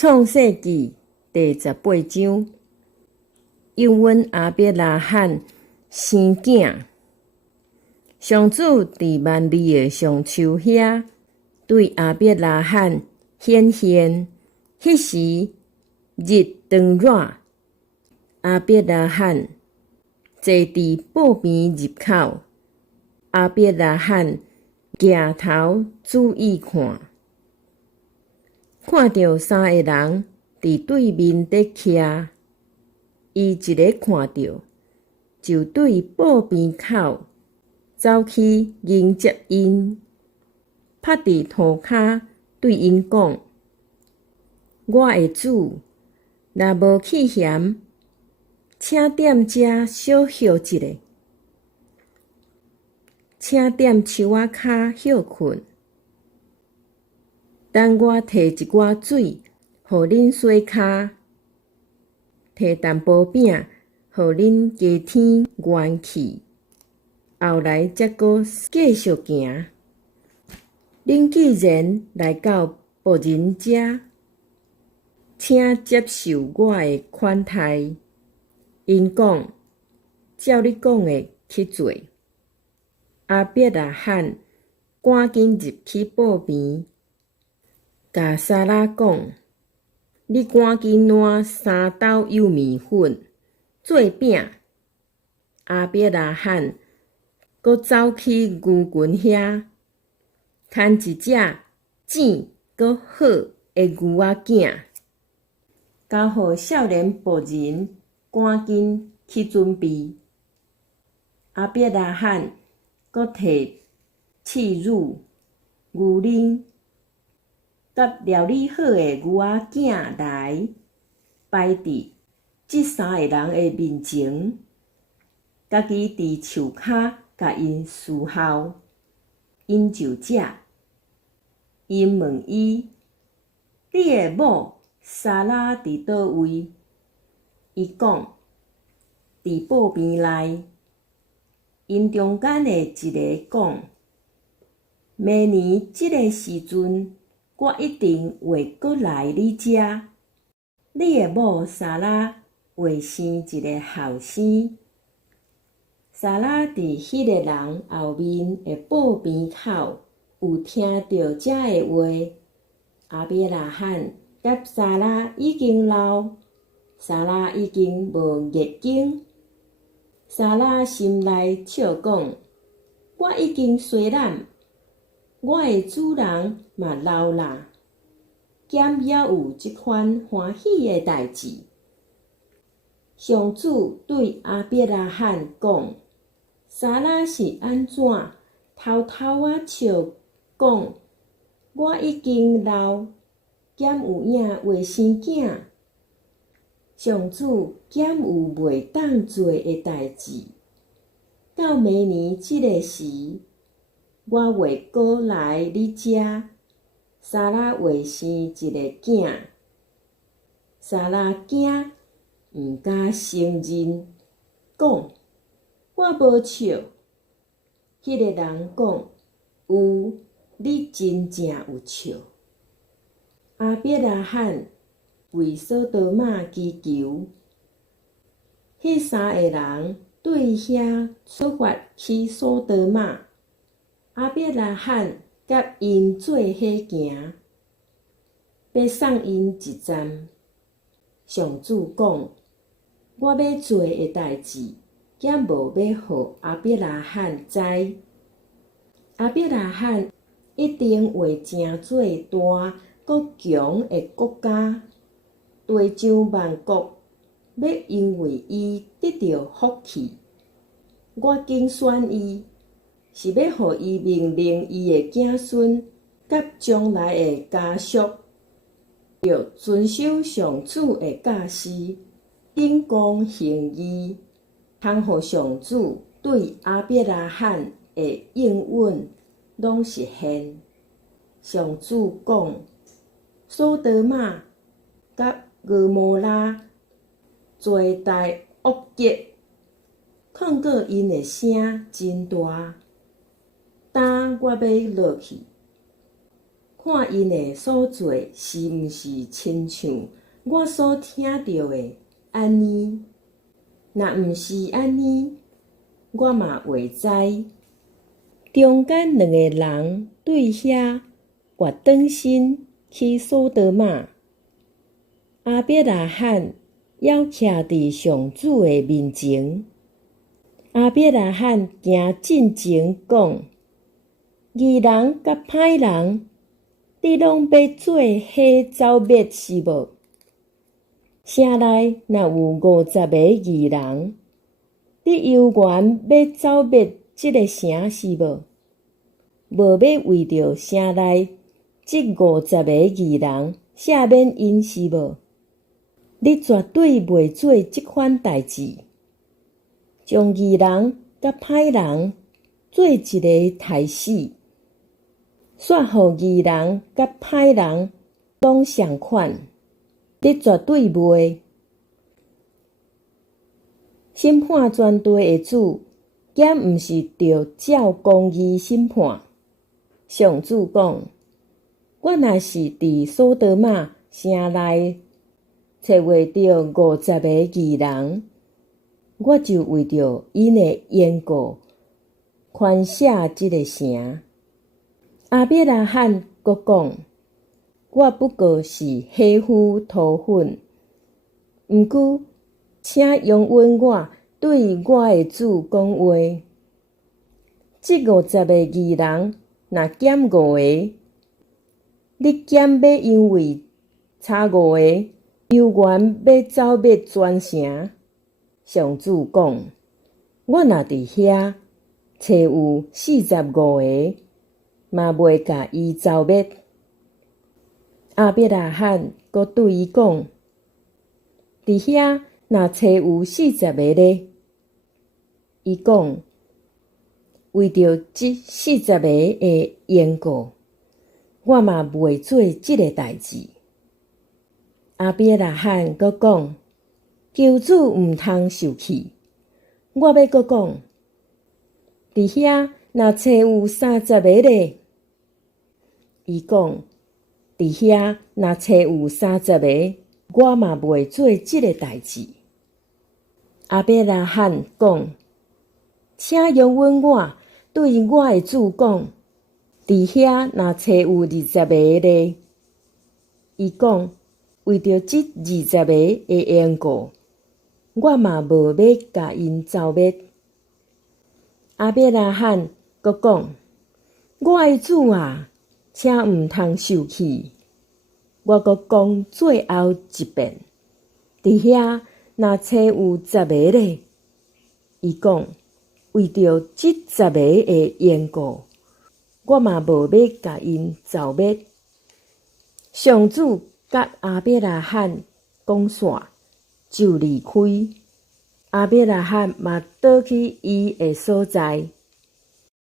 创世纪第18章，因阮亚伯拉罕生囝，上主伫万里的上树遐，对亚伯拉罕显现。迄时日长热，亚伯拉罕坐伫布边入口。亚伯拉罕举头注意看，看到三个人伫对面伫徛，伊一个看到，就对布边口走去迎接因，趴伫涂骹对因讲：我的主，若无去嫌，请踮遮小歇一下，请踮树仔骹歇困，等我摕一寡水，互恁洗骹，摕淡薄饼，互恁加添元气，后来则阁继续行。恁既然来到牧人遮，请接受我的款待。因讲：照你讲的去做。亚伯拉罕赶紧入去布边，甲撒拉讲：你赶紧拿3斗幼米粉做饼。亚伯拉罕阁走去牛群遐，牵一只糋阁好的牛仔囝，交互少年仆人赶紧去准备。亚伯拉罕阁摕刺乳、牛奶，甲料理好的牛仔囝来，摆伫这3个人的面前，家己伫树骹甲因侍候。因就食。因问伊：你的某撒拉伫倒位？伊讲：伫布边内。因中间的一个讲：明年这个时阵，我一定会阁来你遮。你的某撒拉会生一个后生。撒拉伫迄个人后面的布边口有听到这个话。亚伯拉罕甲撒拉已经老，撒拉已经无月经。撒拉心内笑讲：我已经衰懒，我的主人嘛老啦，减也有这款欢喜的代志。上主对亚伯拉罕讲：撒拉是安怎偷偷啊笑讲：我已经老，减有影未生囝。上主减有袂当做的代志，到明年这个时，我会过来你遮，撒拉会生一个囝。撒拉惊，毋敢承认，讲：我无笑。迄个人讲：有，你真正有笑。亚伯拉罕为所多玛祈求，迄3个人对遐出发去所多玛。亚伯拉罕甲因做伙行，要送因一站。上主讲：我要做的代志，也无要互亚伯拉罕知。亚伯拉罕一定会成做大国强的国家，地上万国要因为伊得到福气。我竞选伊，是要互伊命令伊的子孙甲将来的家属，要遵守上主的教示，秉公行义，通互上主对亚伯拉罕的应允拢实现。上主讲：所多玛甲蛾摩拉做代恶结，况过因的声真大，胆我要落去，看看因的所做是毋是亲像我所听到的安尼？若毋是安尼，我嘛袂知。中间两个人对遐越转身去索多玛，阿伯拉罕犹徛伫上主的面前。阿伯拉罕行进前讲：义人甲歹人，你拢要做下走灭是无？城内若有50个义人，你犹原要走灭这个城是无？无要为着城内这50个义人赦免因是无？你绝对袂做这款代志，将义人甲歹人做一个杀死，煞互义人甲歹人拢相款。你绝对袂。审判全地的主，兼毋是着照公义审判。上主讲：我若是伫索多玛城内找袂到50个义人，我就为着因的缘故宽赦这个城。阿伯拉罕阁讲：我不过是匹夫涂粉，毋过请容允我对我的主讲话。这50个义人若减5个，你减要因为差5个，犹原要走灭全城。上主讲：我若伫遐找有45个，嘛袂甲伊走灭。阿伯拉罕阁对伊讲：伫遐若找有40个呢？伊讲：为着这40个的缘故，我嘛袂做这个代志。阿伯拉罕阁讲：求主毋通受气。我要阁讲：伫遐若找有30个呢？伊讲：伫遐若找有30个，我嘛袂做这个代志。阿伯拉罕讲：请容允我对我的主讲，伫遐若找有20个呢？伊讲：为着这20个的缘故，我嘛无要甲因走灭。阿伯拉罕阁讲：我的主啊，请毋通受气。我阁讲最后一遍，伫遐若找有10个呢？伊讲：为着这10个的缘故，我嘛无要甲因走灭。上主甲阿伯拉罕讲煞，就离开。阿伯拉罕嘛倒去伊的所在。